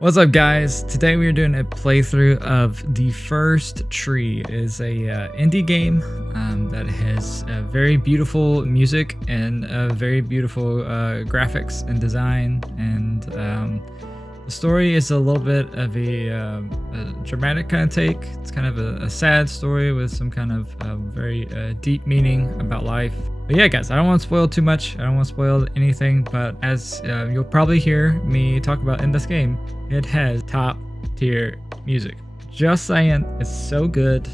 What's up, guys? Today we are doing a playthrough of The First Tree. It is a indie game that has very beautiful music and very beautiful graphics and design, and the story is a little bit of a dramatic kind of take. It's kind of a sad story with some kind of very deep meaning about life. But yeah, guys, I don't want to spoil too much. I don't want to spoil anything, but as you'll probably hear me talk about in this game, it has top tier music. Just saying, it's so good.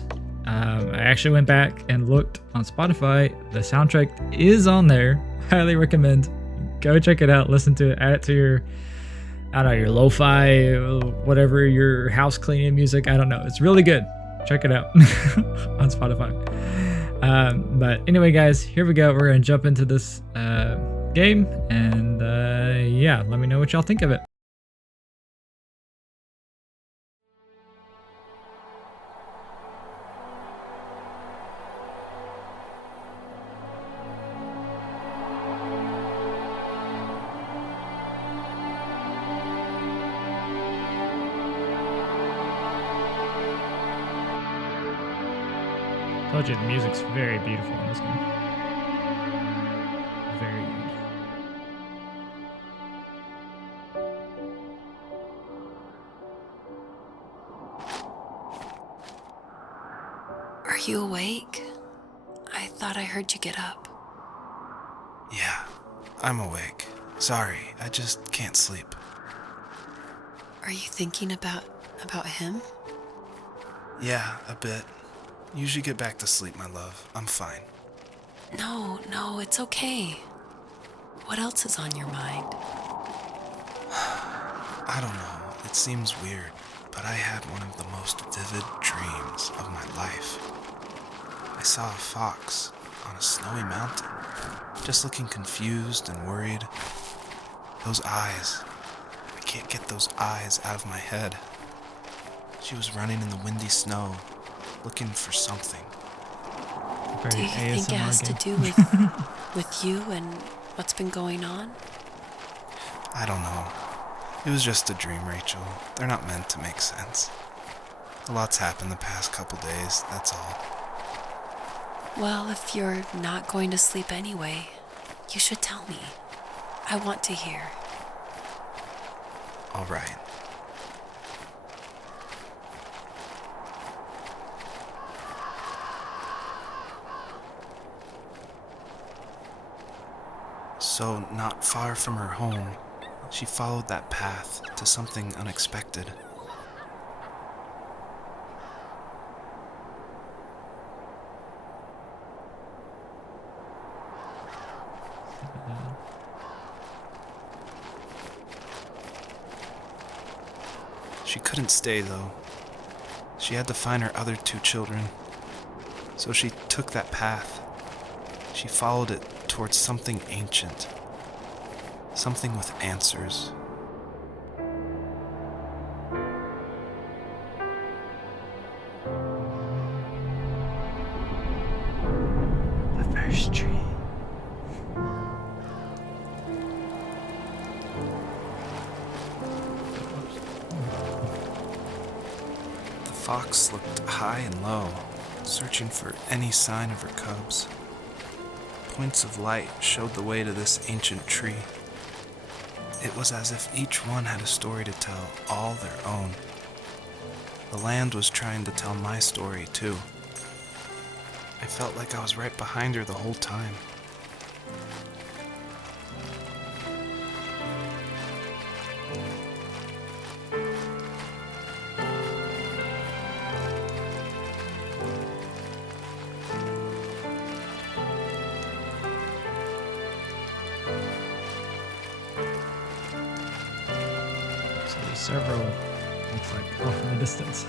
I actually went back and looked on Spotify. The soundtrack is on there. Highly recommend. Go check it out. Listen to it. Add it to your, I don't know, your lo-fi, whatever, your house cleaning music. I don't know. It's really good. Check it out on Spotify. But anyway, guys, here we go. We're gonna jump into this game, and yeah, let me know what y'all think of it. Told you the music's very beautiful in this game. Very good. Are you awake? I thought I heard you get up. Yeah, I'm awake. Sorry, I just can't sleep. Are you thinking about him? Yeah, a bit. Usually get back to sleep, my love. I'm fine. No, it's okay. What else is on your mind? I don't know. It seems weird, but I had one of the most vivid dreams of my life. I saw a fox on a snowy mountain, just looking confused and worried. Those eyes. I can't get those eyes out of my head. She was running in the windy snow, looking for something. Do you think it has to do with you and what's been going on? I don't know. It was just a dream, Rachel. They're not meant to make sense. A lot's happened the past couple days, that's all. Well, if you're not going to sleep anyway, you should tell me. I want to hear. All right. So, not far from her home, she followed that path to something unexpected. She couldn't stay, though. She had to find her other two children. So she took that path. She followed it towards something ancient. Something with answers. The first tree. The fox looked high and low, searching for any sign of her cubs. Points of light showed the way to this ancient tree. It was as if each one had a story to tell, all their own. The land was trying to tell my story, too. I felt like I was right behind her the whole time. So there's several, looks like, off in the distance.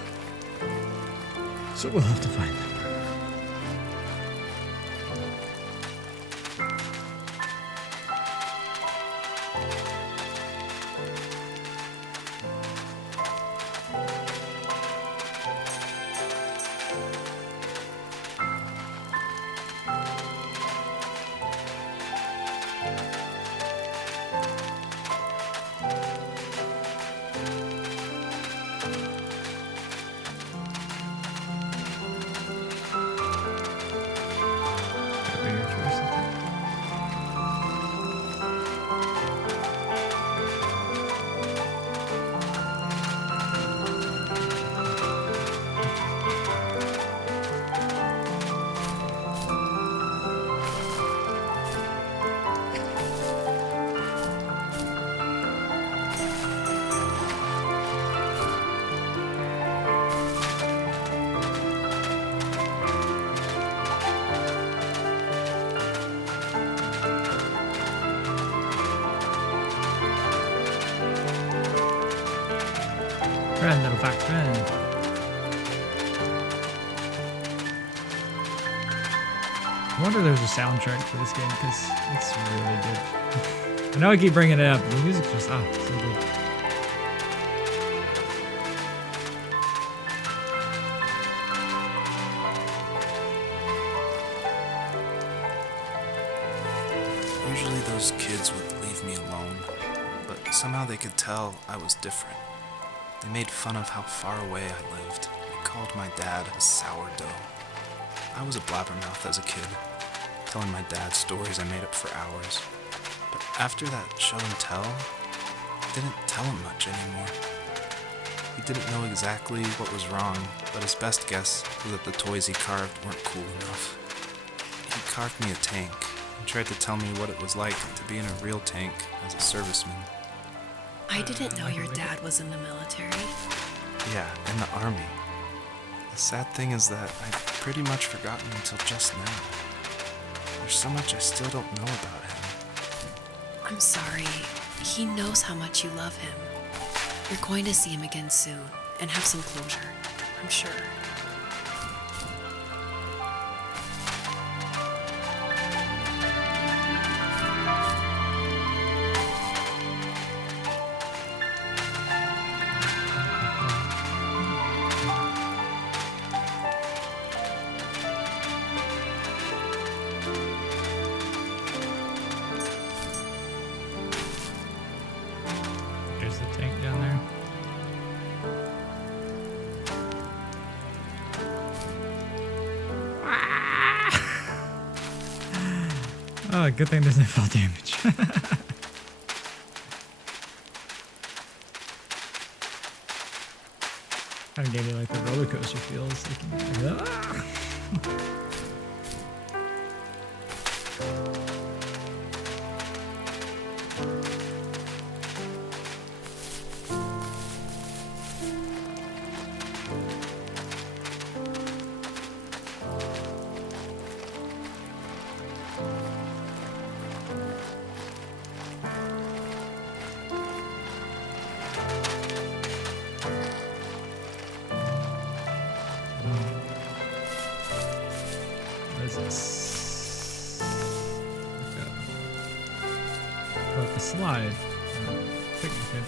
So we'll have to find them. friend, little fox friend. I wonder if there's a soundtrack for this game because it's really good. I know I keep bringing it up. The music's just so good. Usually those kids would leave me alone, but somehow they could tell I was different. They made fun of how far away I lived. They called my dad a sourdough. I was a blabbermouth as a kid, telling my dad stories I made up for hours. But after that show and tell, I didn't tell him much anymore. He didn't know exactly what was wrong, but his best guess was that the toys he carved weren't cool enough. He carved me a tank and tried to tell me what it was like to be in a real tank as a serviceman. I didn't know your dad was in the military. Yeah, in the army. The sad thing is that I'd pretty much forgotten until just now. There's so much I still don't know about him. I'm sorry. He knows how much you love him. You're going to see him again soon and have some closure, I'm sure. There's the tank down there. Oh, good thing doesn't fall damage. Kind of gave me like the roller coaster feels. What is this? Like a slide. Picnic.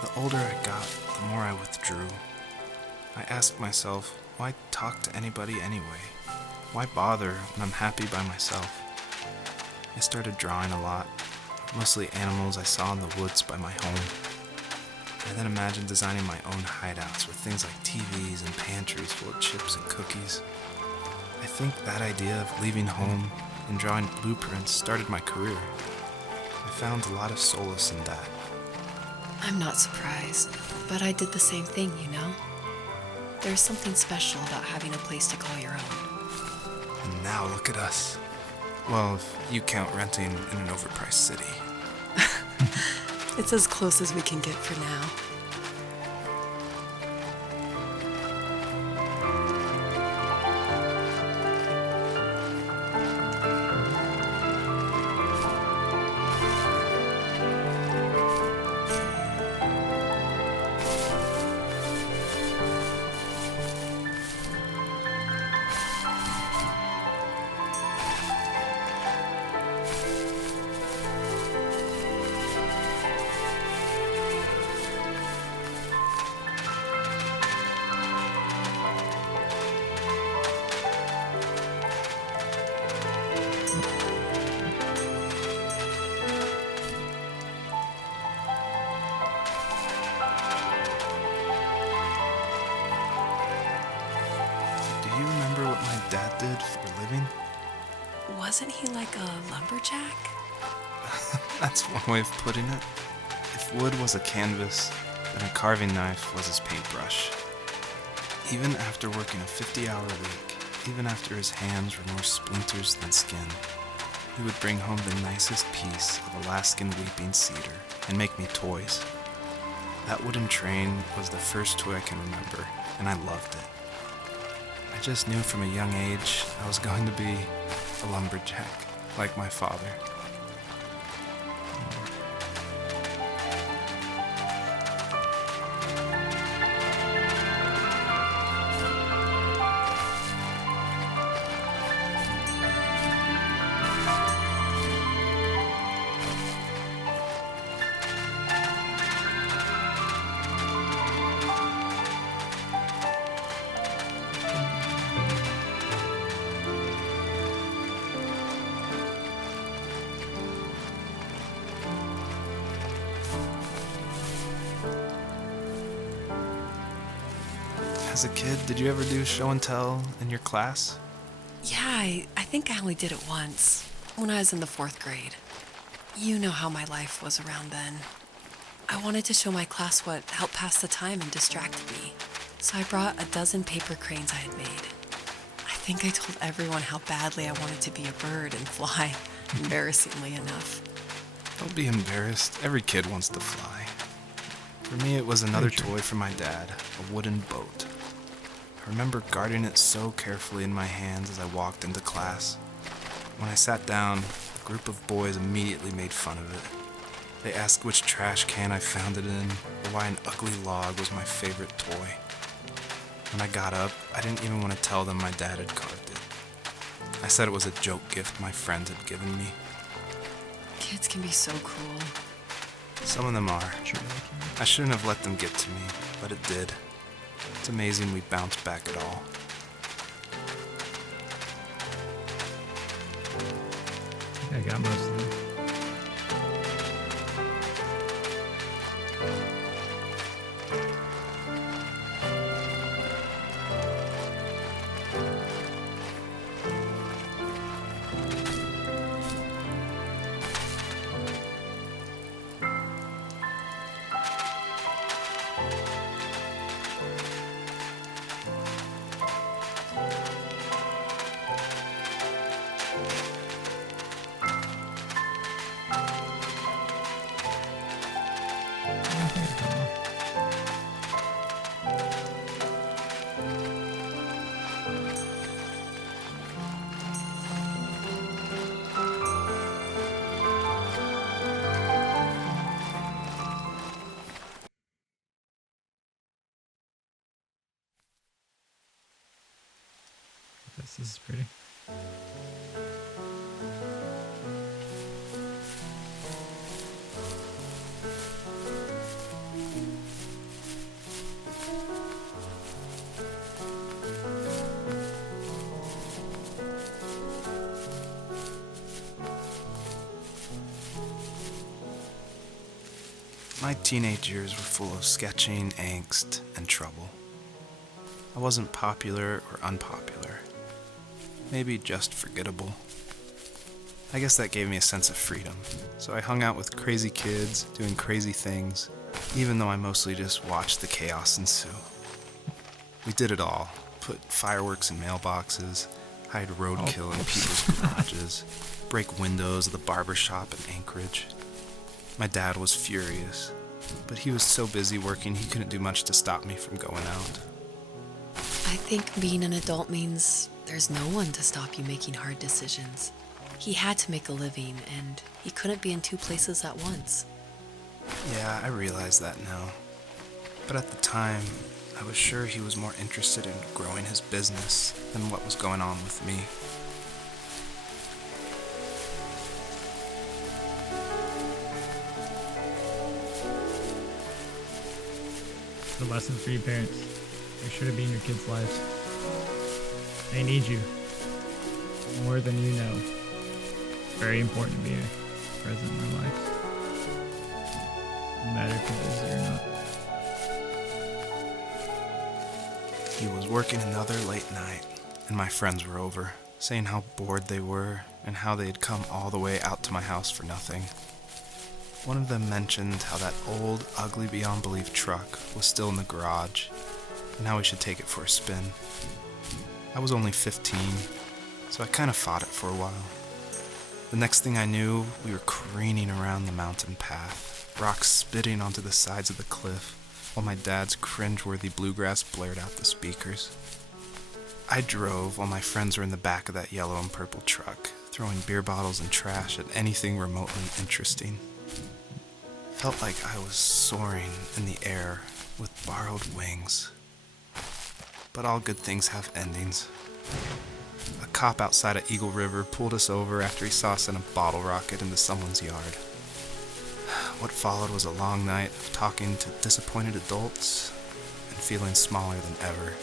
The older I got, the more I withdrew. I asked myself, why talk to anybody anyway? Why bother when I'm happy by myself? I started drawing a lot, mostly animals I saw in the woods by my home. I then imagined designing my own hideouts with things like TVs and pantries full of chips and cookies. I think that idea of leaving home and drawing blueprints started my career. I found a lot of solace in that. I'm not surprised, but I did the same thing, you know? There's something special about having a place to call your own. And now look at us. Well, if you count renting in an overpriced city. It's as close as we can get for now. wasn't he like a lumberjack? That's one way of putting it. If wood was a canvas, then a carving knife was his paintbrush. Even after working a 50-hour week, even after his hands were more splinters than skin, he would bring home the nicest piece of Alaskan weeping cedar and make me toys. That wooden train was the first toy I can remember, and I loved it. I just knew from a young age I was going to be a lumberjack, like my father. As a kid, did you ever do show and tell in your class? Yeah, I think I only did it once, when I was in the 4th grade. You know how my life was around then. I wanted to show my class what helped pass the time and distracted me. So I brought a dozen paper cranes I had made. I think I told everyone how badly I wanted to be a bird and fly, embarrassingly enough. Don't be embarrassed. Every kid wants to fly. For me, it was another Very true. toy from my dad, a wooden boat. I remember guarding it so carefully in my hands as I walked into class. When I sat down, a group of boys immediately made fun of it. They asked which trash can I found it in, or why an ugly log was my favorite toy. When I got up, I didn't even want to tell them my dad had carved it. I said it was a joke gift my friend had given me. Kids can be so cruel. Some of them are. I shouldn't have let them get to me, but it did. It's amazing we bounced back at all. I got most of them. This is pretty. My teenage years were full of sketching, angst, and trouble. I wasn't popular or unpopular. Maybe just forgettable. I guess that gave me a sense of freedom, so I hung out with crazy kids doing crazy things, even though I mostly just watched the chaos ensue. We did it all. Put fireworks in mailboxes, hide roadkill in people's garages, break windows of the barber shop in Anchorage. My dad was furious, but he was so busy working he couldn't do much to stop me from going out. I think being an adult means there's no one to stop you making hard decisions. He had to make a living, and he couldn't be in two places at once. Yeah, I realize that now. But at the time, I was sure he was more interested in growing his business than what was going on with me. The lesson for you parents. Make sure to be in your kids' lives. They need you more than you know. Very important to be present in their lives. No matter if you're busy or not. He was working another late night, and my friends were over, saying how bored they were and how they had come all the way out to my house for nothing. One of them mentioned how that old, ugly beyond belief truck was still in the garage, and how we should take it for a spin. I was only 15, so I kind of fought it for a while. The next thing I knew, we were careening around the mountain path, rocks spitting onto the sides of the cliff, while my dad's cringeworthy bluegrass blared out the speakers. I drove while my friends were in the back of that yellow and purple truck, throwing beer bottles and trash at anything remotely interesting. Felt like I was soaring in the air with borrowed wings. But all good things have endings. A cop outside of Eagle River pulled us over after he saw us in a bottle rocket into someone's yard. What followed was a long night of talking to disappointed adults and feeling smaller than ever.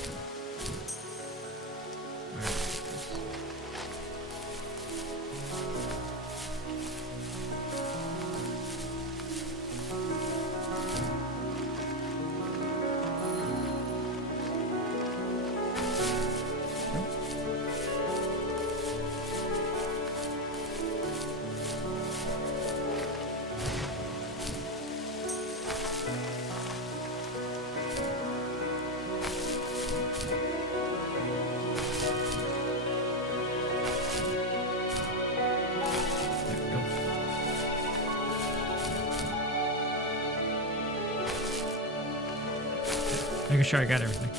Making sure I got everything.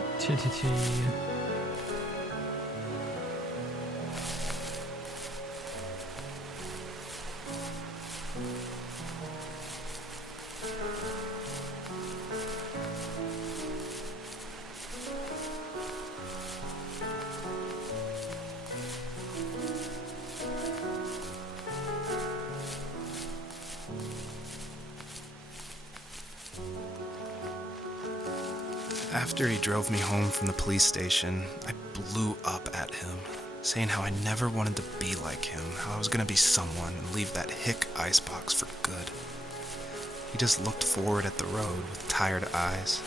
Pretty. After he drove me home from the police station, I blew up at him, saying how I never wanted to be like him, how I was gonna be someone and leave that hick icebox for good. He just looked forward at the road with tired eyes.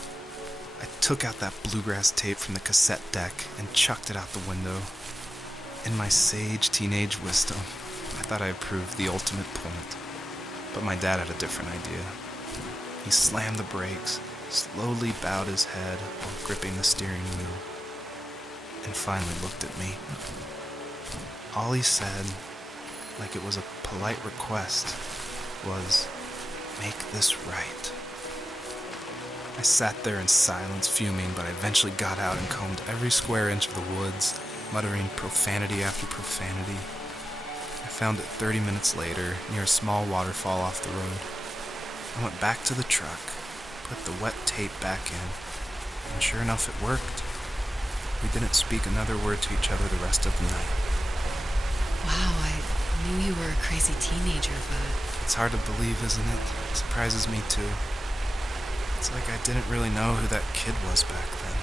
I took out that bluegrass tape from the cassette deck and chucked it out the window. In my sage teenage wisdom, I thought I had proved the ultimate point, but my dad had a different idea. He slammed the brakes, slowly bowed his head while gripping the steering wheel, and finally looked at me. All he said, like it was a polite request, was, "Make this right." I sat there in silence, fuming, but I eventually got out and combed every square inch of the woods, muttering profanity after profanity. I found it 30 minutes later, near a small waterfall off the road. I went back to the truck, put the wet tape back in, and sure enough it worked. We didn't speak another word to each other the rest of the night. Wow, I knew you were a crazy teenager, but It's hard to believe, isn't it? It surprises me too. It's like I didn't really know who that kid was back then.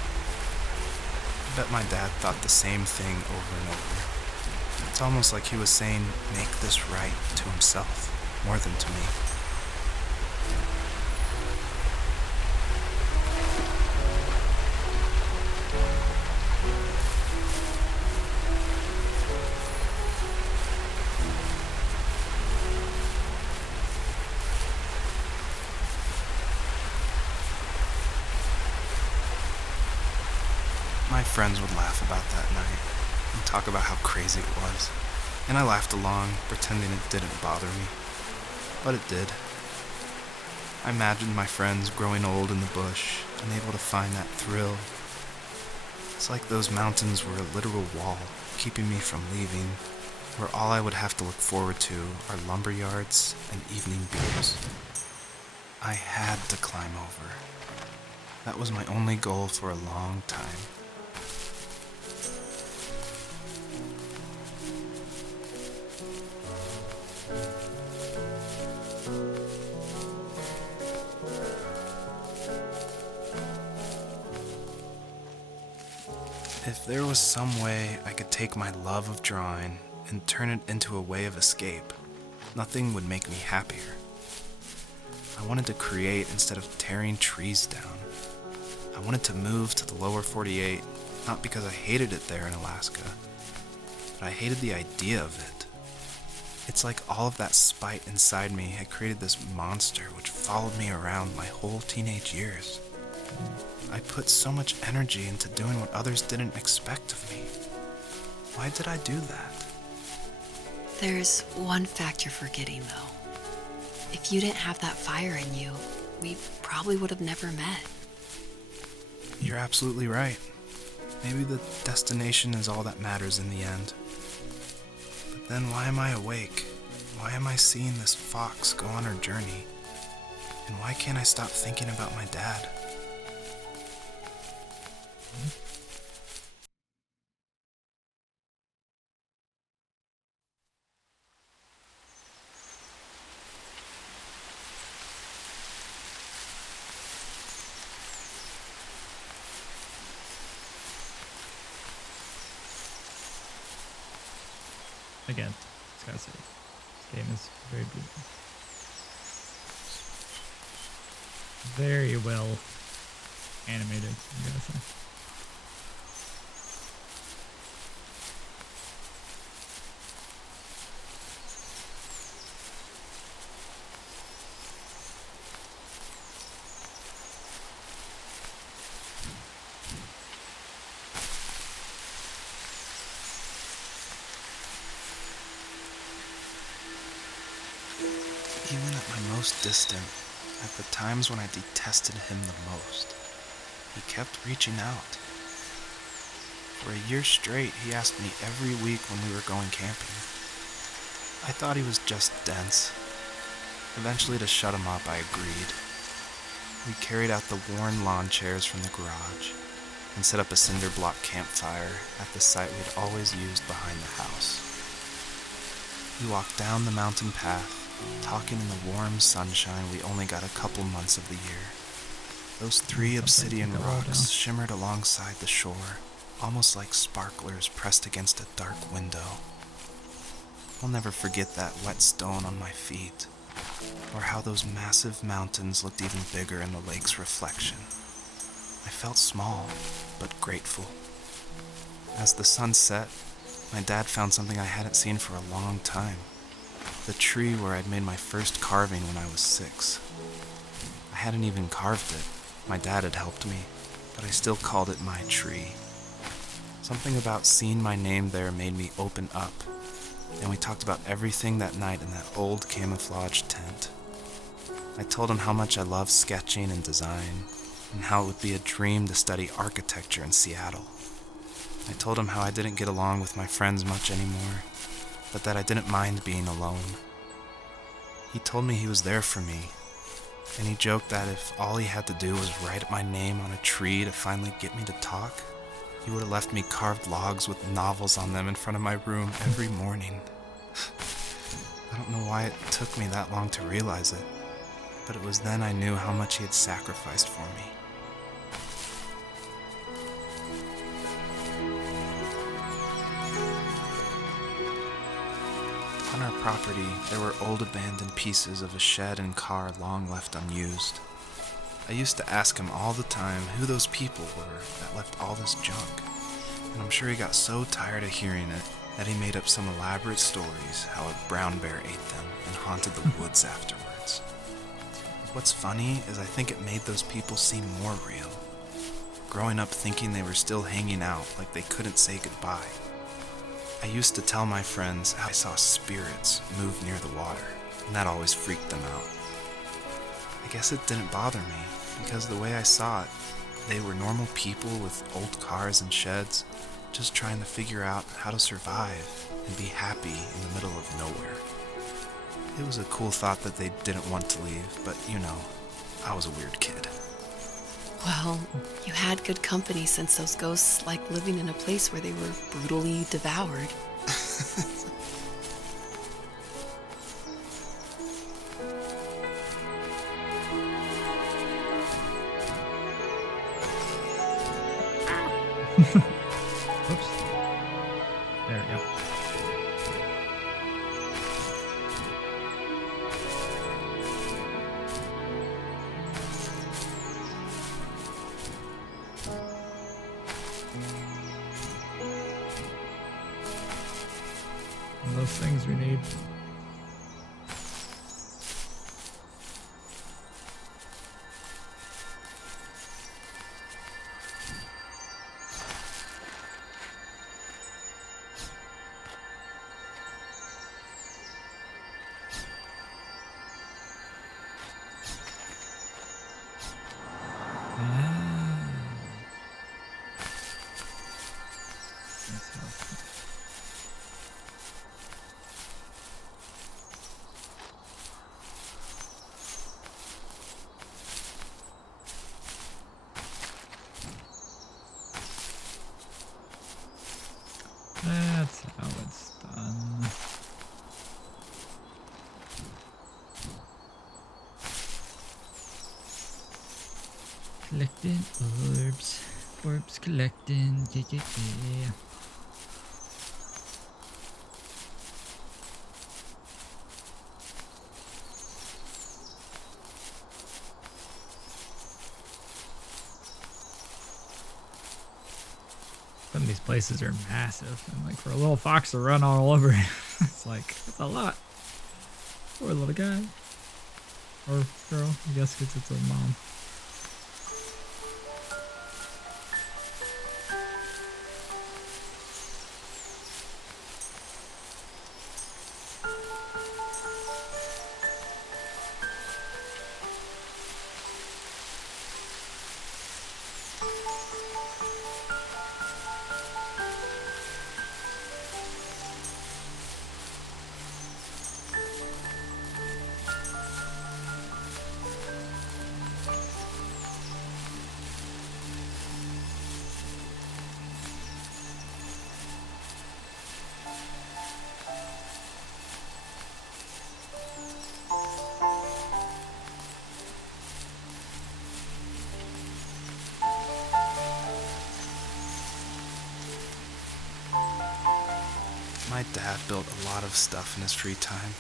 I bet my dad thought the same thing over and over. It's almost like he was saying, "Make this right," to himself, more than to me. My friends would laugh about that night and talk about how crazy it was, and I laughed along, pretending it didn't bother me. But it did. I imagined my friends growing old in the bush, unable to find that thrill. It's like those mountains were a literal wall, keeping me from leaving, where all I would have to look forward to are lumber yards and evening beers. I had to climb over. That was my only goal for a long time. If If there was some way I could take my love of drawing and turn it into a way of escape, nothing would make me happier. I wanted to create instead of tearing trees down. I wanted to move to the lower 48, not because I hated it there in Alaska, but I hated the idea of it. It's like all of that spite inside me had created this monster which followed me around my whole teenage years. I put so much energy into doing what others didn't expect of me. Why did I do that? There's one fact you're forgetting, though. If you didn't have that fire in you, we probably would have never met. You're absolutely right. Maybe the destination is all that matters in the end. But then why am I awake? Why am I seeing this fox go on her journey? And why can't I stop thinking about my dad? Again, just gotta say, this game is very beautiful. Very well animated, I gotta say. Even at my most distant, at the times when I detested him the most, he kept reaching out. For a year straight, he asked me every week when we were going camping. I thought he was just dense. Eventually, to shut him up, I agreed. We carried out the worn lawn chairs from the garage and set up a cinder block campfire at the site we'd always used behind the house. We walked down the mountain path, talking in the warm sunshine we only got a couple months of the year. Those three obsidian rocks shimmered alongside the shore, almost like sparklers pressed against a dark window. I'll never forget that wet stone on my feet, or how those massive mountains looked even bigger in the lake's reflection. I felt small, but grateful. As the sun set, my dad found something I hadn't seen for a long time. The tree where I'd made my first carving when I was 6. I hadn't even carved it. My dad had helped me, but I still called it my tree. Something about seeing my name there made me open up, and we talked about everything that night in that old camouflage tent. I told him how much I loved sketching and design, and how it would be a dream to study architecture in Seattle. I told him how I didn't get along with my friends much anymore, but that I didn't mind being alone. He told me he was there for me, and he joked that if all he had to do was write my name on a tree to finally get me to talk, he would have left me carved logs with novels on them in front of my room every morning. I don't know why it took me that long to realize it, but it was then I knew how much he had sacrificed for me. On our property, there were old abandoned pieces of a shed and car long left unused. I used to ask him all the time who those people were that left all this junk, and I'm sure he got so tired of hearing it that he made up some elaborate stories how a brown bear ate them and haunted the woods afterwards. What's funny is I think it made those people seem more real, growing up thinking they were still hanging out like they couldn't say goodbye. I used to tell my friends how I saw spirits move near the water, and that always freaked them out. I guess it didn't bother me, because the way I saw it, they were normal people with old cars and sheds, just trying to figure out how to survive and be happy in the middle of nowhere. It was a cool thought that they didn't want to leave, but you know, I was a weird kid. Well, you had good company since those ghosts like living in a place where they were brutally devoured. places we need. That's how it's done. Collecting orbs. Orbs collecting. Yeah, yeah, yeah. Some of these places are massive, and like for a little fox to run all over it, it's a lot. Poor little guy. Or girl, I guess, because it's a mom. My dad built a lot of stuff in his free time.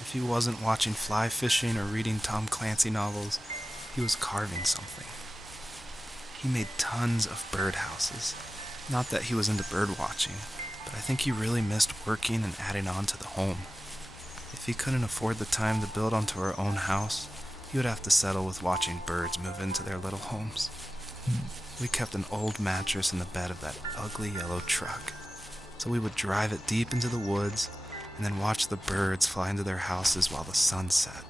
If he wasn't watching fly fishing or reading Tom Clancy novels, he was carving something. He made tons of birdhouses. Not that he was into bird watching, but I think he really missed working and adding on to the home. If he couldn't afford the time to build onto our own house, he would have to settle with watching birds move into their little homes. We kept an old mattress in the bed of that ugly yellow truck, so we would drive it deep into the woods and then watch the birds fly into their houses while the sun set.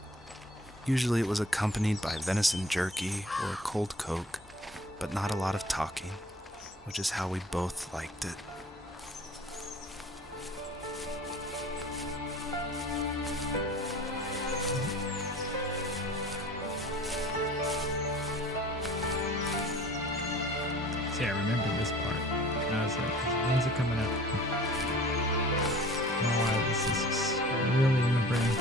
Usually it was accompanied by venison jerky or a cold Coke, but not a lot of talking, which is how we both liked it. See, I remember this part. And I was like, when's it coming up? Oh, wow, this is just really in the brain.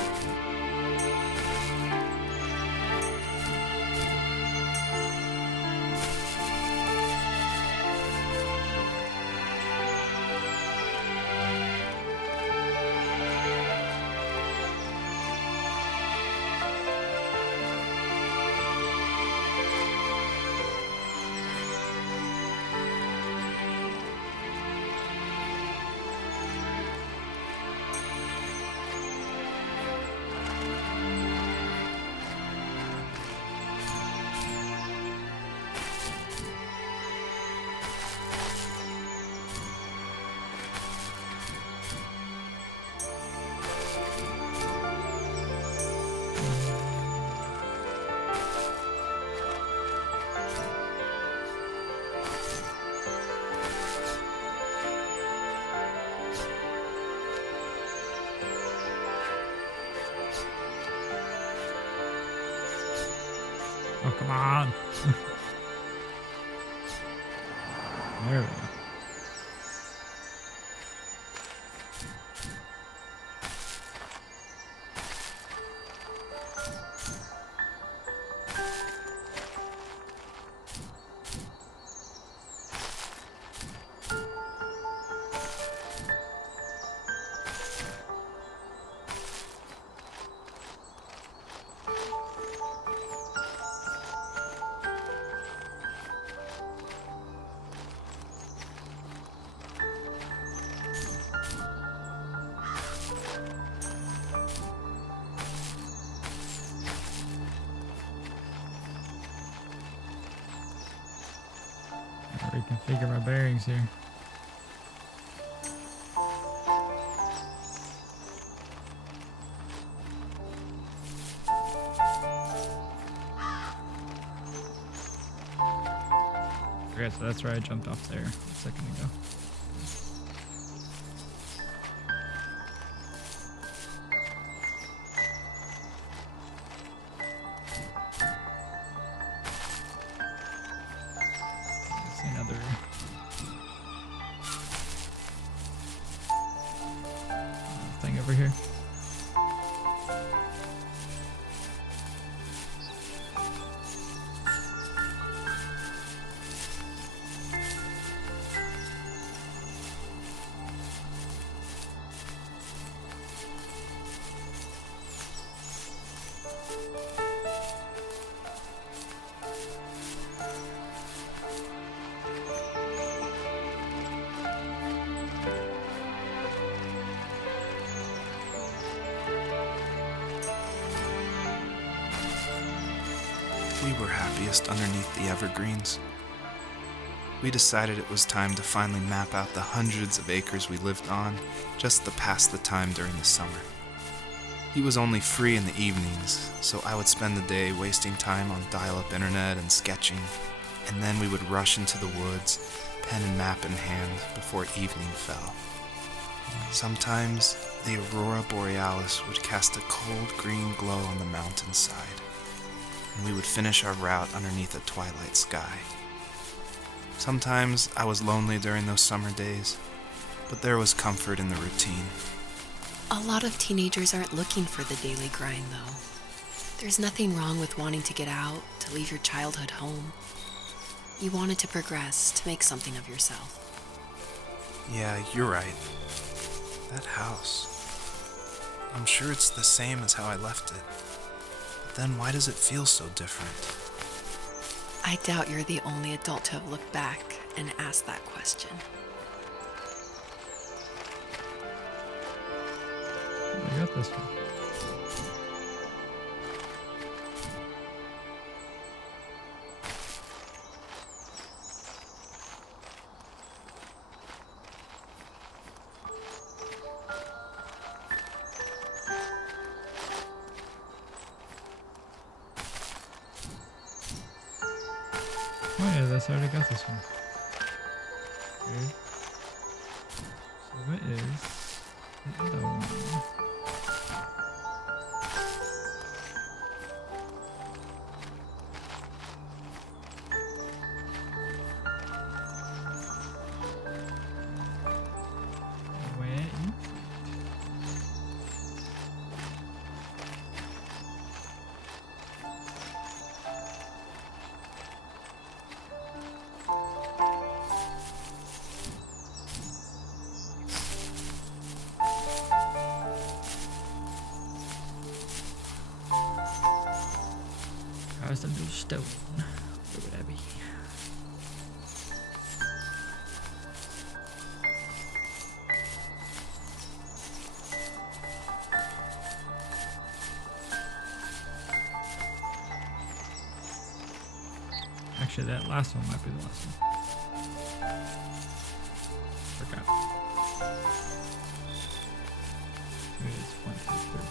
Oh, come on. There we go. reconfigure my bearings here. Okay, so that's where I jumped off there a second ago. I see another thing over here. We were happiest underneath the evergreens. We decided it was time to finally map out the hundreds of acres we lived on, just to pass the time during the summer. He was only free in the evenings, so I would spend the day wasting time on dial-up internet and sketching, and then we would rush into the woods, pen and map in hand, before evening fell. Sometimes the aurora borealis would cast a cold green glow on the mountainside, and we would finish our route underneath a twilight sky. Sometimes I was lonely during those summer days, but there was comfort in the routine. A lot of teenagers aren't looking for the daily grind, though. There's nothing wrong with wanting to get out, to leave your childhood home. You wanted to progress, to make something of yourself. Yeah, you're right. That house. I'm sure it's the same as how I left it. But then why does it feel so different? I doubt you're the only adult to have looked back and asked that question. I got this one. Oh yeah, that's already got this one. Okay. So what is the other one? How's the new stone? Where would that be? Actually, that last one might be the last one. Forgot. Maybe it's 1, 2, 3.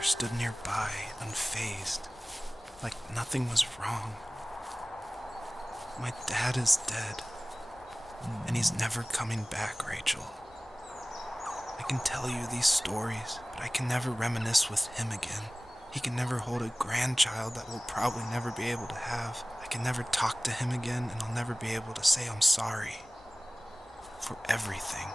mother stood nearby, unfazed, like nothing was wrong. My dad is dead, and he's never coming back, Rachel. I can tell you these stories, but I can never reminisce with him again. He can never hold a grandchild that we'll probably never be able to have. I can never talk to him again, and I'll never be able to say I'm sorry for everything.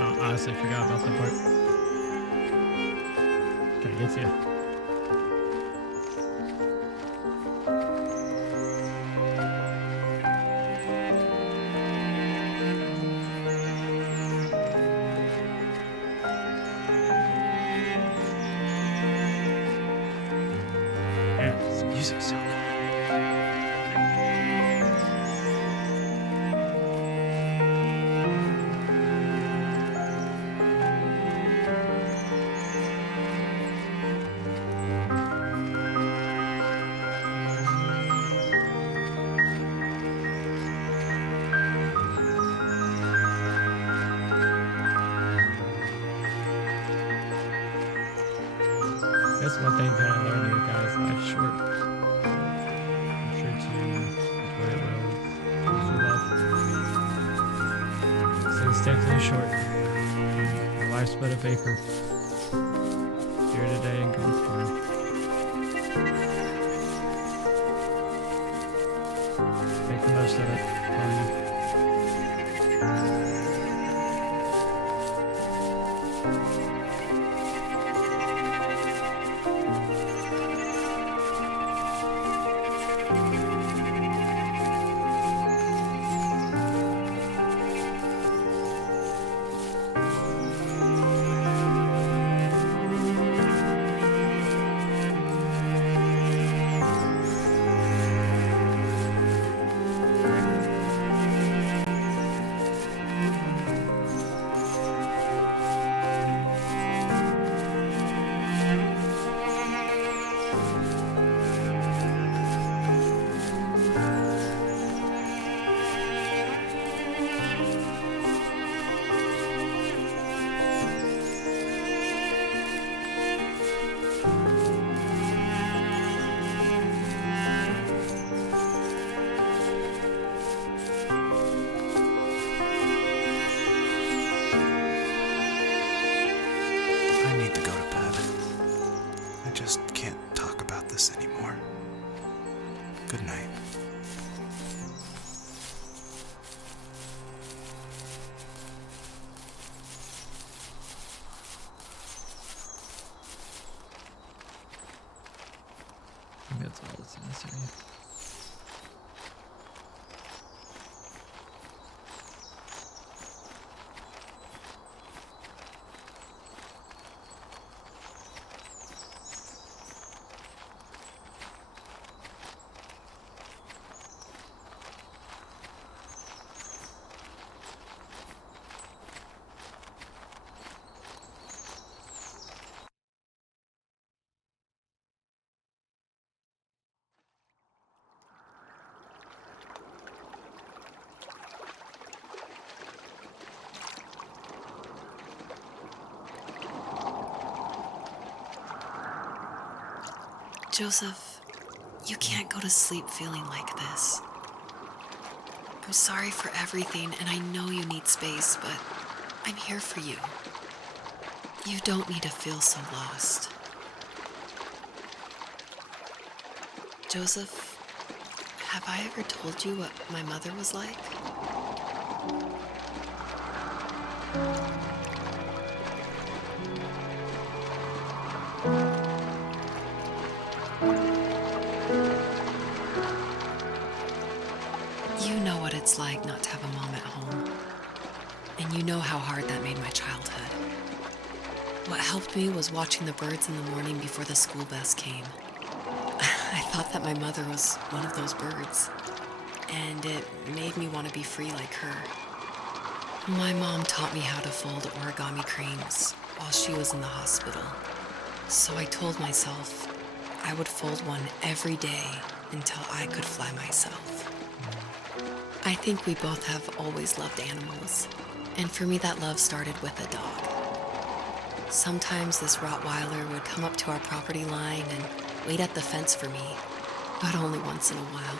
I honestly forgot about that part. Okay, it's you. Yeah, this music's so good. That's one thing that I learned here, guys. Life's short. I'm sure to enjoy it well with those you love. So it's definitely short. Your life's but a vapor. Here today and gone tomorrow. Make the most of it. I need to go to bed. I just can't talk about this anymore. Good night. I think that's all that's necessary. Joseph, you can't go to sleep feeling like this. I'm sorry for everything, and I know you need space, but I'm here for you. You don't need to feel so lost. Joseph, have I ever told you what my mother was like? You know what it's like not to have a mom at home. And you know how hard that made my childhood. What helped me was watching the birds in the morning before the school bus came. I thought that my mother was one of those birds, and it made me want to be free like her. My mom taught me how to fold origami cranes while she was in the hospital. So I told myself I would fold one every day until I could fly myself. I think we both have always loved animals, and for me that love started with a dog. Sometimes this Rottweiler would come up to our property line and wait at the fence for me, but only once in a while.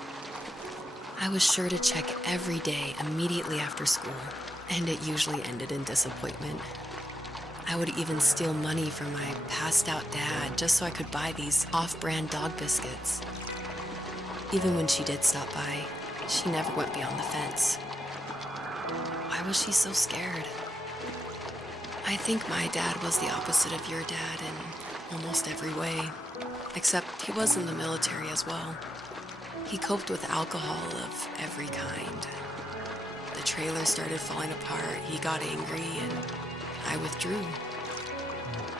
I was sure to check every day immediately after school, and it usually ended in disappointment. I would even steal money from my passed out dad just so I could buy these off-brand dog biscuits. Even when she did stop by, she never went beyond the fence. Why was she so scared? I think my dad was the opposite of your dad in almost every way, except he was in the military as well. He coped with alcohol of every kind. The trailer started falling apart, he got angry, and I withdrew.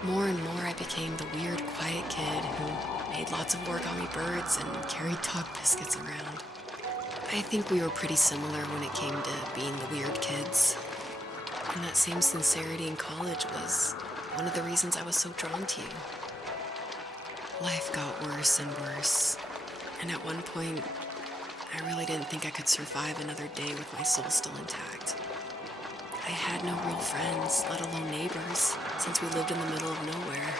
More and more I became the weird, quiet kid who made lots of origami birds and carried dog biscuits around. I think we were pretty similar when it came to being the weird kids. And that same sincerity in college was one of the reasons I was so drawn to you. Life got worse and worse, and at one point, I really didn't think I could survive another day with my soul still intact. I had no real friends, let alone neighbors, since we lived in the middle of nowhere.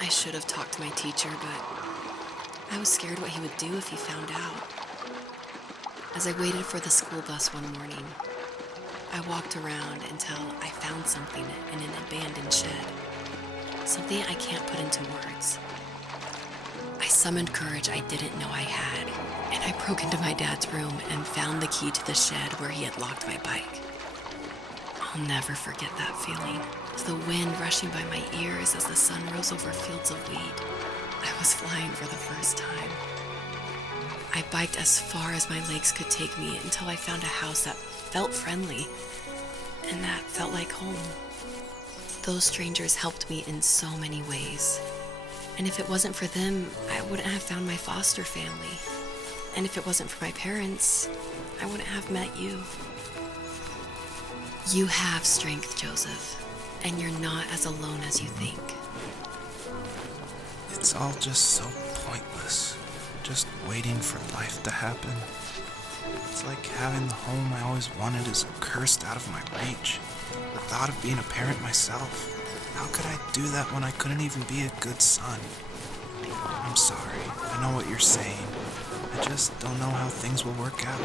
I should have talked to my teacher, but I was scared what he would do if he found out. As I waited for the school bus one morning, I walked around until I found something in an abandoned shed. Something I can't put into words. I summoned courage I didn't know I had, and I broke into my dad's room and found the key to the shed where he had locked my bike. I'll never forget that feeling. The wind rushing by my ears as the sun rose over fields of wheat. I was flying for the first time. I biked as far as my legs could take me until I found a house that felt friendly, and that felt like home. Those strangers helped me in so many ways. And if it wasn't for them, I wouldn't have found my foster family. And if it wasn't for my parents, I wouldn't have met you. You have strength, Joseph, and you're not as alone as you think. It's all just so pointless. Just waiting for life to happen. It's like having the home I always wanted is cursed out of my reach. The thought of being a parent myself. How could I do that when I couldn't even be a good son? I'm sorry. I know what you're saying. I just don't know how things will work out.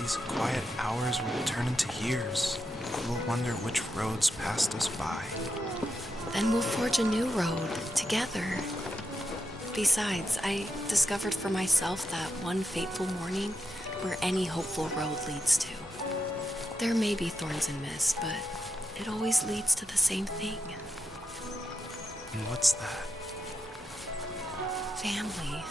These quiet hours will turn into years. We'll wonder which roads passed us by. Then we'll forge a new road together. Besides, I discovered for myself that one fateful morning where any hopeful road leads to. There may be thorns and mist, but it always leads to the same thing. And what's that? Family.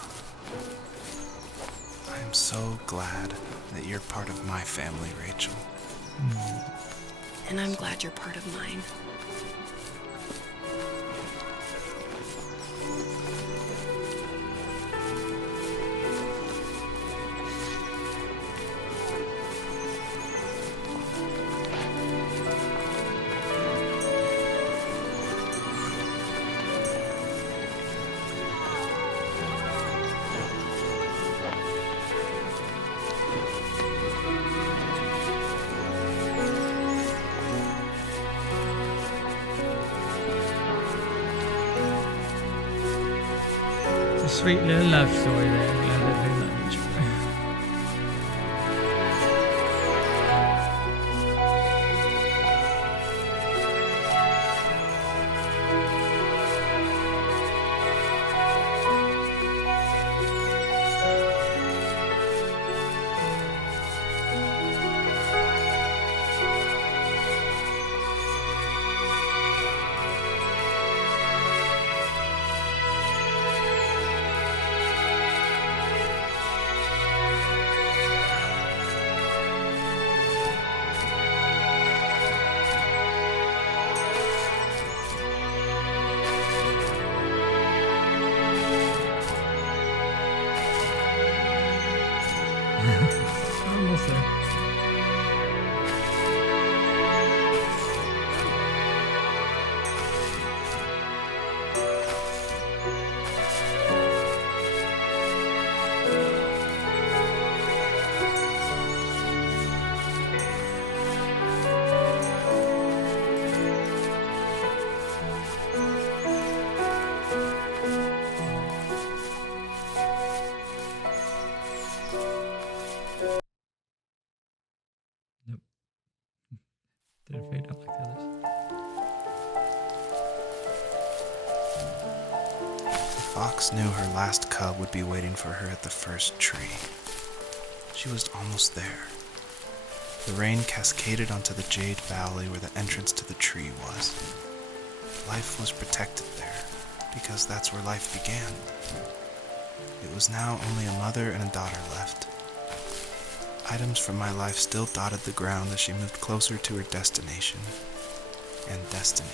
I'm so glad that you're part of my family, Rachel. And I'm glad you're part of mine. Sweet little love story there. Glad that they love each other. fox knew her last cub would be waiting for her at the first tree. She was almost there. The rain cascaded onto the jade valley where the entrance to the tree was. Life was protected there, because that's where life began. It was now only a mother and a daughter left. Items from my life still dotted the ground as she moved closer to her destination and destiny.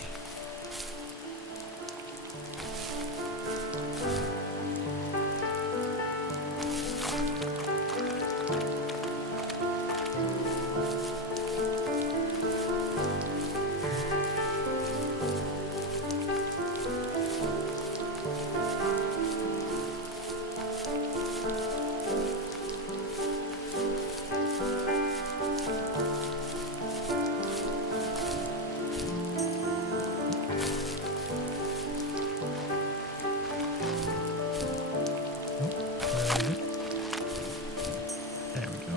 There we go.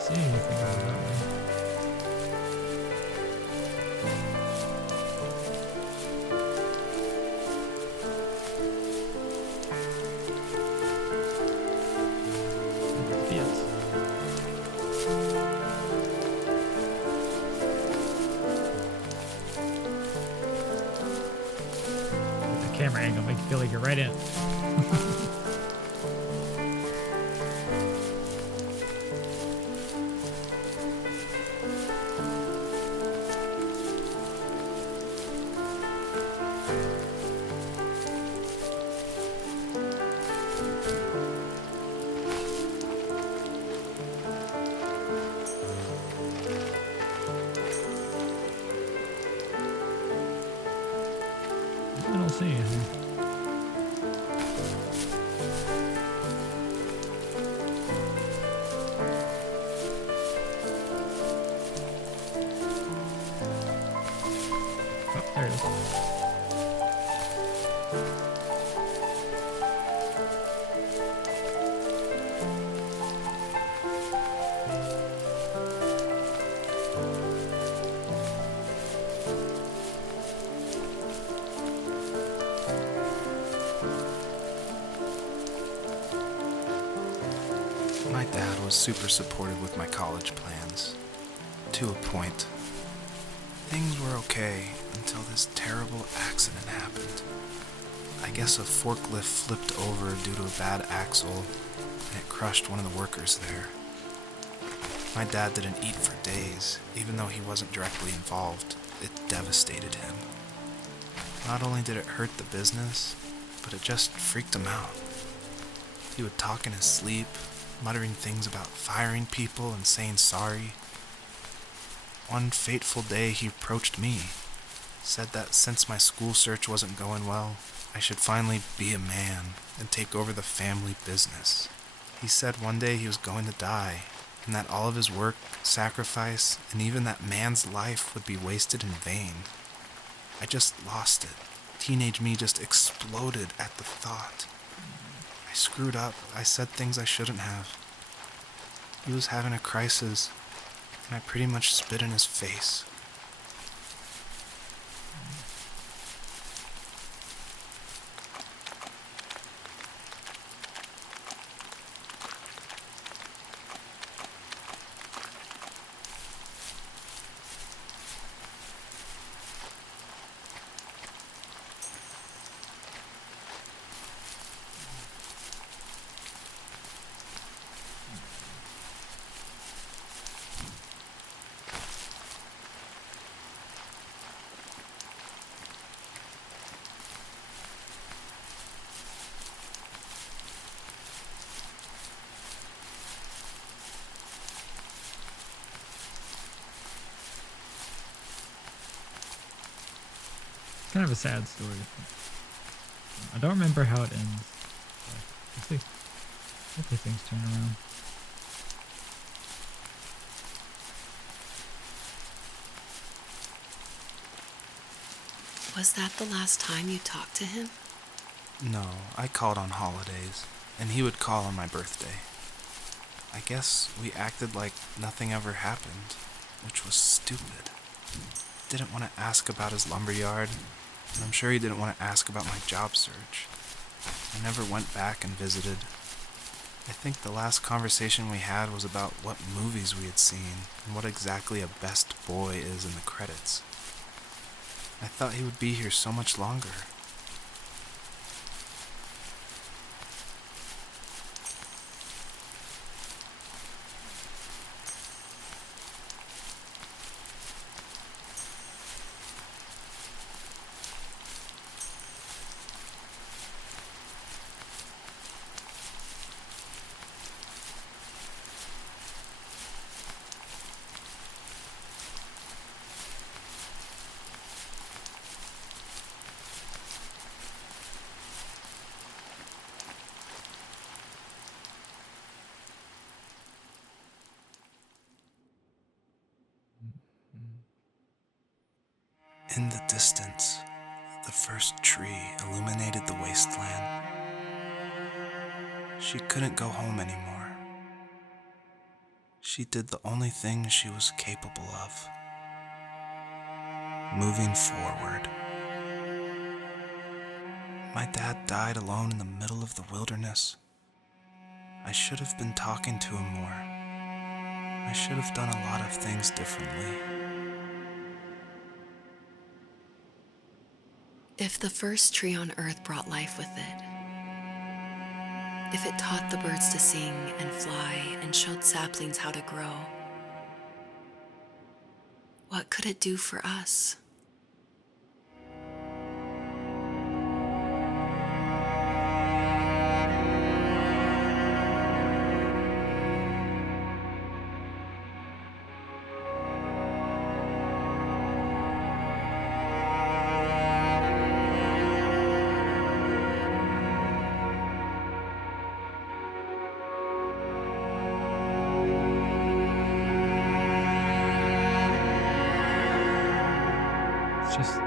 See anything out of that one? Yes. The camera angle make you feel like you're right in it. I don't see anything. Oh, there it is. My dad was super supportive with my college plans. To a point. Things were okay until this terrible accident happened. I guess a forklift flipped over due to a bad axle, and it crushed one of the workers there. My dad didn't eat for days, even though he wasn't directly involved. It devastated him. Not only did it hurt the business, but it just freaked him out. He would talk in his sleep, muttering things about firing people and saying sorry. One fateful day he approached me, said that since my school search wasn't going well, I should finally be a man and take over the family business. He said one day he was going to die, and that all of his work, sacrifice, and even that man's life would be wasted in vain. I just lost it. Teenage me just exploded at the thought. I screwed up. I said things I shouldn't have. He was having a crisis, and I pretty much spit in his face. kind of a sad story. I don't remember how it ends. Hopefully, hopefully things turn around. Was that the last time you talked to him? No, I called on holidays, and he would call on my birthday. I guess we acted like nothing ever happened, which was stupid. Didn't want to ask about his lumberyard, and I'm sure he didn't want to ask about my job search. I never went back and visited. I think the last conversation we had was about what movies we had seen and what exactly a best boy is in the credits. I thought he would be here so much longer. In the distance, the first tree illuminated the wasteland. She couldn't go home anymore. She did the only thing she was capable of: moving forward. My dad died alone in the middle of the wilderness. I should have been talking to him more. I should have done a lot of things differently. If the first tree on Earth brought life with it, if it taught the birds to sing and fly and showed saplings how to grow, what could it do for us?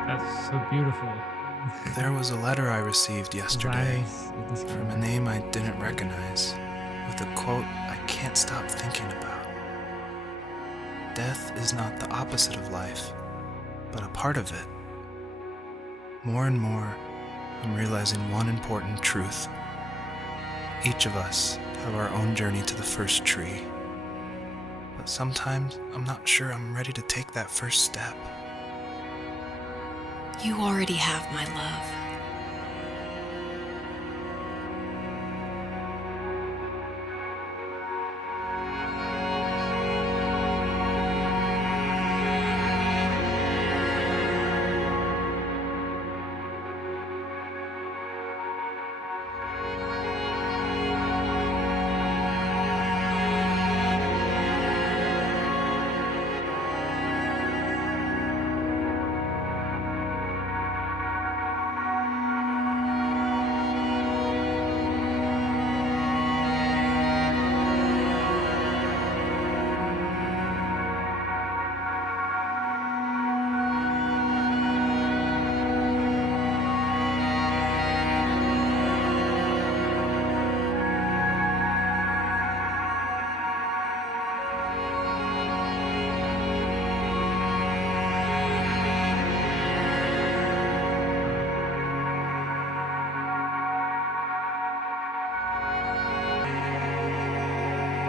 That's so beautiful. There was a letter I received yesterday from a name I didn't recognize, with a quote I can't stop thinking about. Death is not the opposite of life, but a part of it. More and more, I'm realizing one important truth. Each of us have our own journey to the first tree, but sometimes I'm not sure I'm ready to take that first step. You already have my love.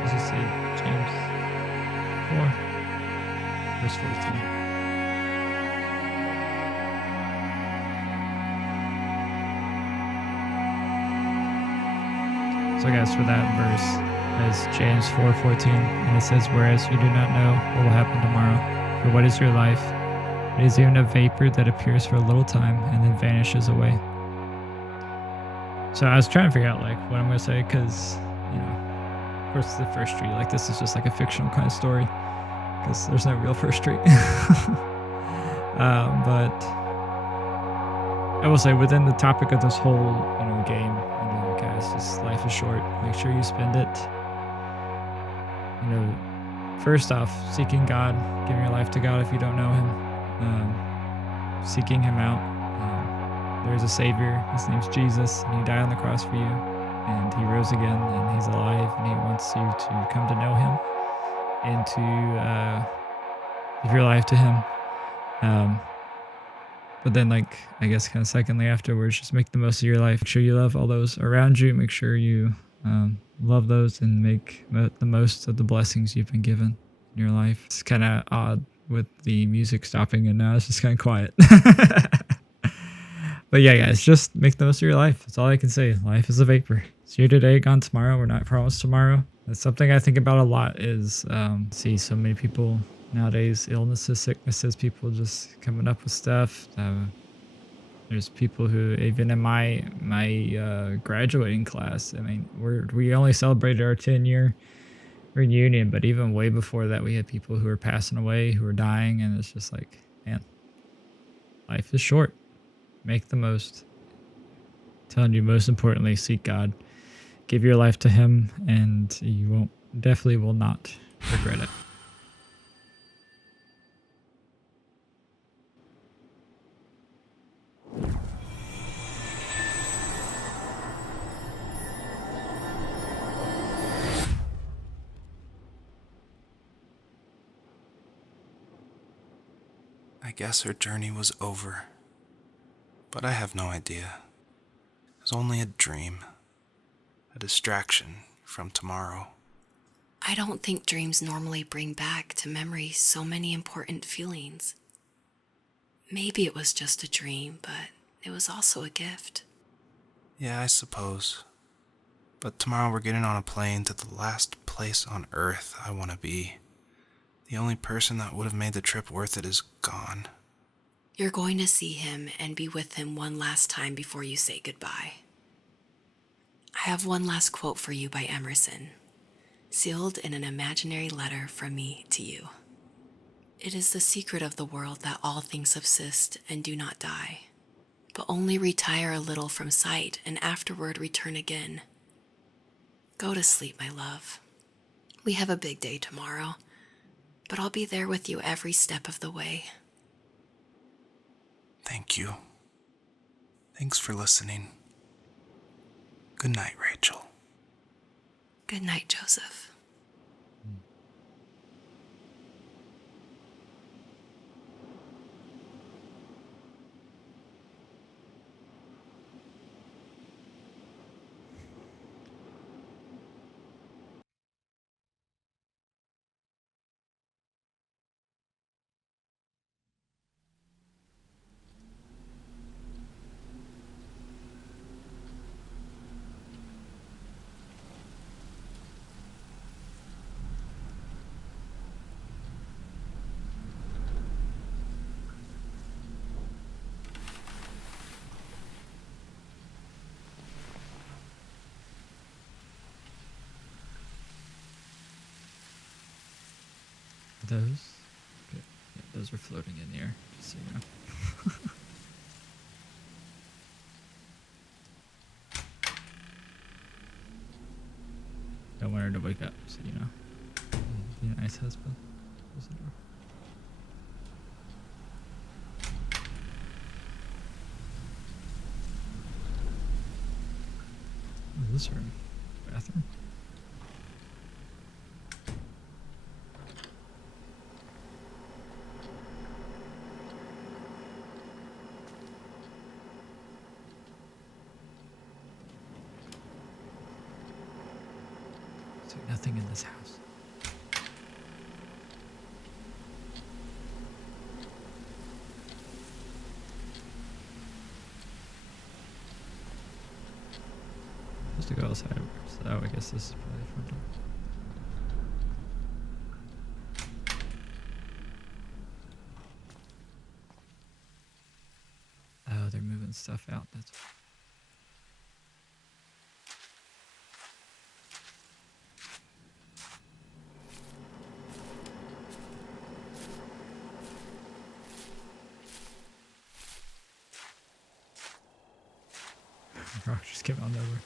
As you see, James 4, verse 14. So guys, for that verse is James 4:14, and it says, "Whereas you do not know what will happen tomorrow, for what is your life? It is even a vapor that appears for a little time and then vanishes away." So I was trying to figure out like what I'm gonna say, because of course the first tree, like this is just like a fictional kind of story, because there's no real first tree. But I will say within the topic of this whole, game, guys, just life is short. Make sure you spend it, first off, seeking God, giving your life to God if you don't know Him, seeking Him out. There's a Savior. His name's Jesus, and He died on the cross for you, and He rose again, and He's alive, and He wants you to come to know Him and to give your life to Him. But then, I guess, kind of secondly afterwards, just make the most of your life. Make sure you love all those around you. Make sure you love those and make the most of the blessings you've been given in your life. It's kind of odd with the music stopping, and now it's just kind of quiet. But yeah, guys, just make the most of your life. That's all I can say. Life is a vapor. It's here today, gone tomorrow. We're not promised tomorrow. That's something I think about a lot is see so many people nowadays, illnesses, sicknesses, people just coming up with stuff. There's people who, even in my graduating class, I mean, we only celebrated our 10-year reunion, but even way before that, we had people who were passing away, who were dying, and it's just like, man, life is short. Make the most. I'm telling you, most importantly, seek God. Give your life to Him, and you definitely will not regret it. I guess her journey was over, but I have no idea. It was only a dream, a distraction from tomorrow. I don't think dreams normally bring back to memory so many important feelings. Maybe it was just a dream, but it was also a gift. Yeah, I suppose. But tomorrow we're getting on a plane to the last place on Earth I want to be. The only person that would have made the trip worth it is gone. You're going to see him and be with him one last time before you say goodbye. I have one last quote for you by Emerson, sealed in an imaginary letter from me to you. It is the secret of the world that all things subsist and do not die, but only retire a little from sight and afterward return again. Go to sleep, my love. We have a big day tomorrow, but I'll be there with you every step of the way. Thank you. Thanks for listening. Good night, Rachel. Good night, Joseph. Those? Okay. Yeah, those are floating in the air, just so you know. Don't want her to wake up, so you know. Be a nice husband. Close the door. What is this room? Bathroom? Nothing in this house. Supposed to go outside, so I guess this is probably the front door. Oh, they're moving stuff out. That's why. Just came out of nowhere.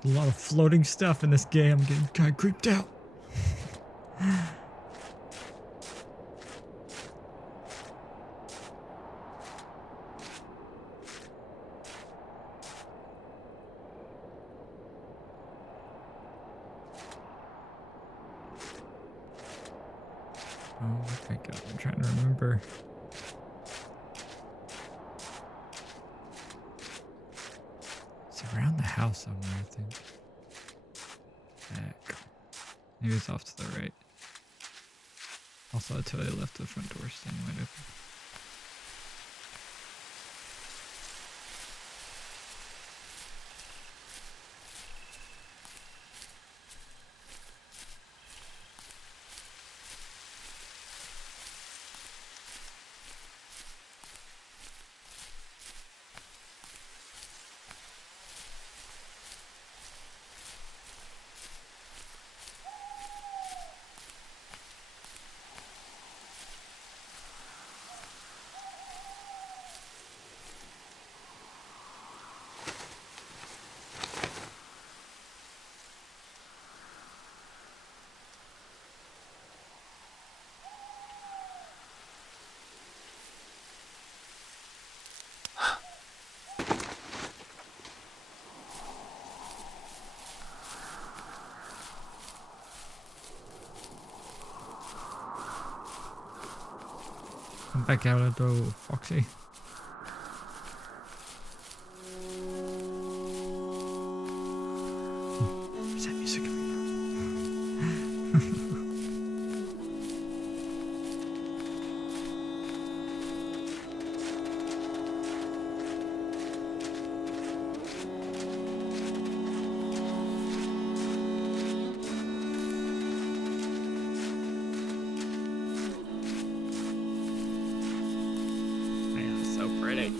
There's a lot of floating stuff in this game. I'm getting kind of creeped out. Oh my god, I'm trying to remember. It's around the house somewhere, I think. Heck. Maybe it's off to the right. Also, I totally left the front door standing wide open. Come back out of the door, Foxy. Where's that music coming from? Man, it's so pretty.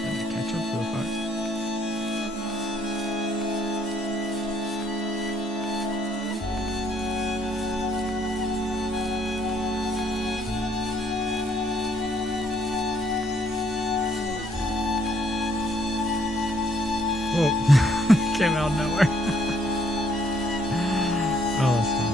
Did I catch up to the fox? Whoa. Came out of nowhere. Oh, that's fun.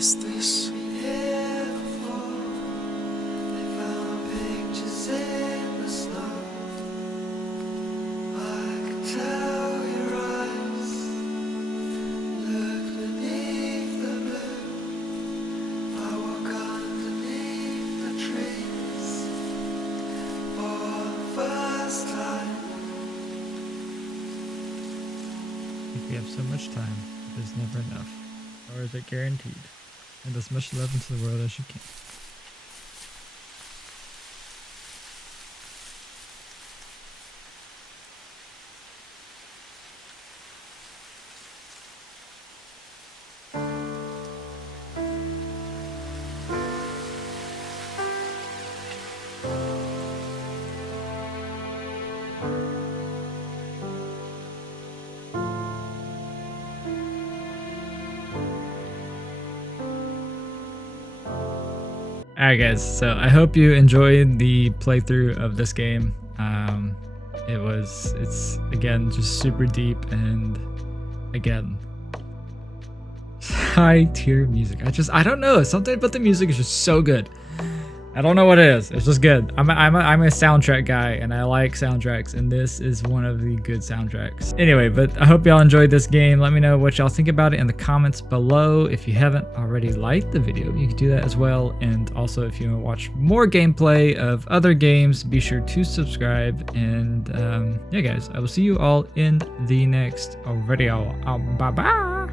is this? If you have so much time, it is never enough. Or is it guaranteed? And as much love into the world as you can. Alright guys, so I hope you enjoyed the playthrough of this game. It's again just super deep and again high tier music. I don't know, something about the music is just so good. I don't know what it is. It's just good. I'm a soundtrack guy and I like soundtracks, and this is one of the good soundtracks. Anyway, but I hope y'all enjoyed this game. Let me know what y'all think about it in the comments below. If you haven't already liked the video, you can do that as well. And also, if you want to watch more gameplay of other games, be sure to subscribe. And yeah, guys, I will see you all in the next video. Bye bye.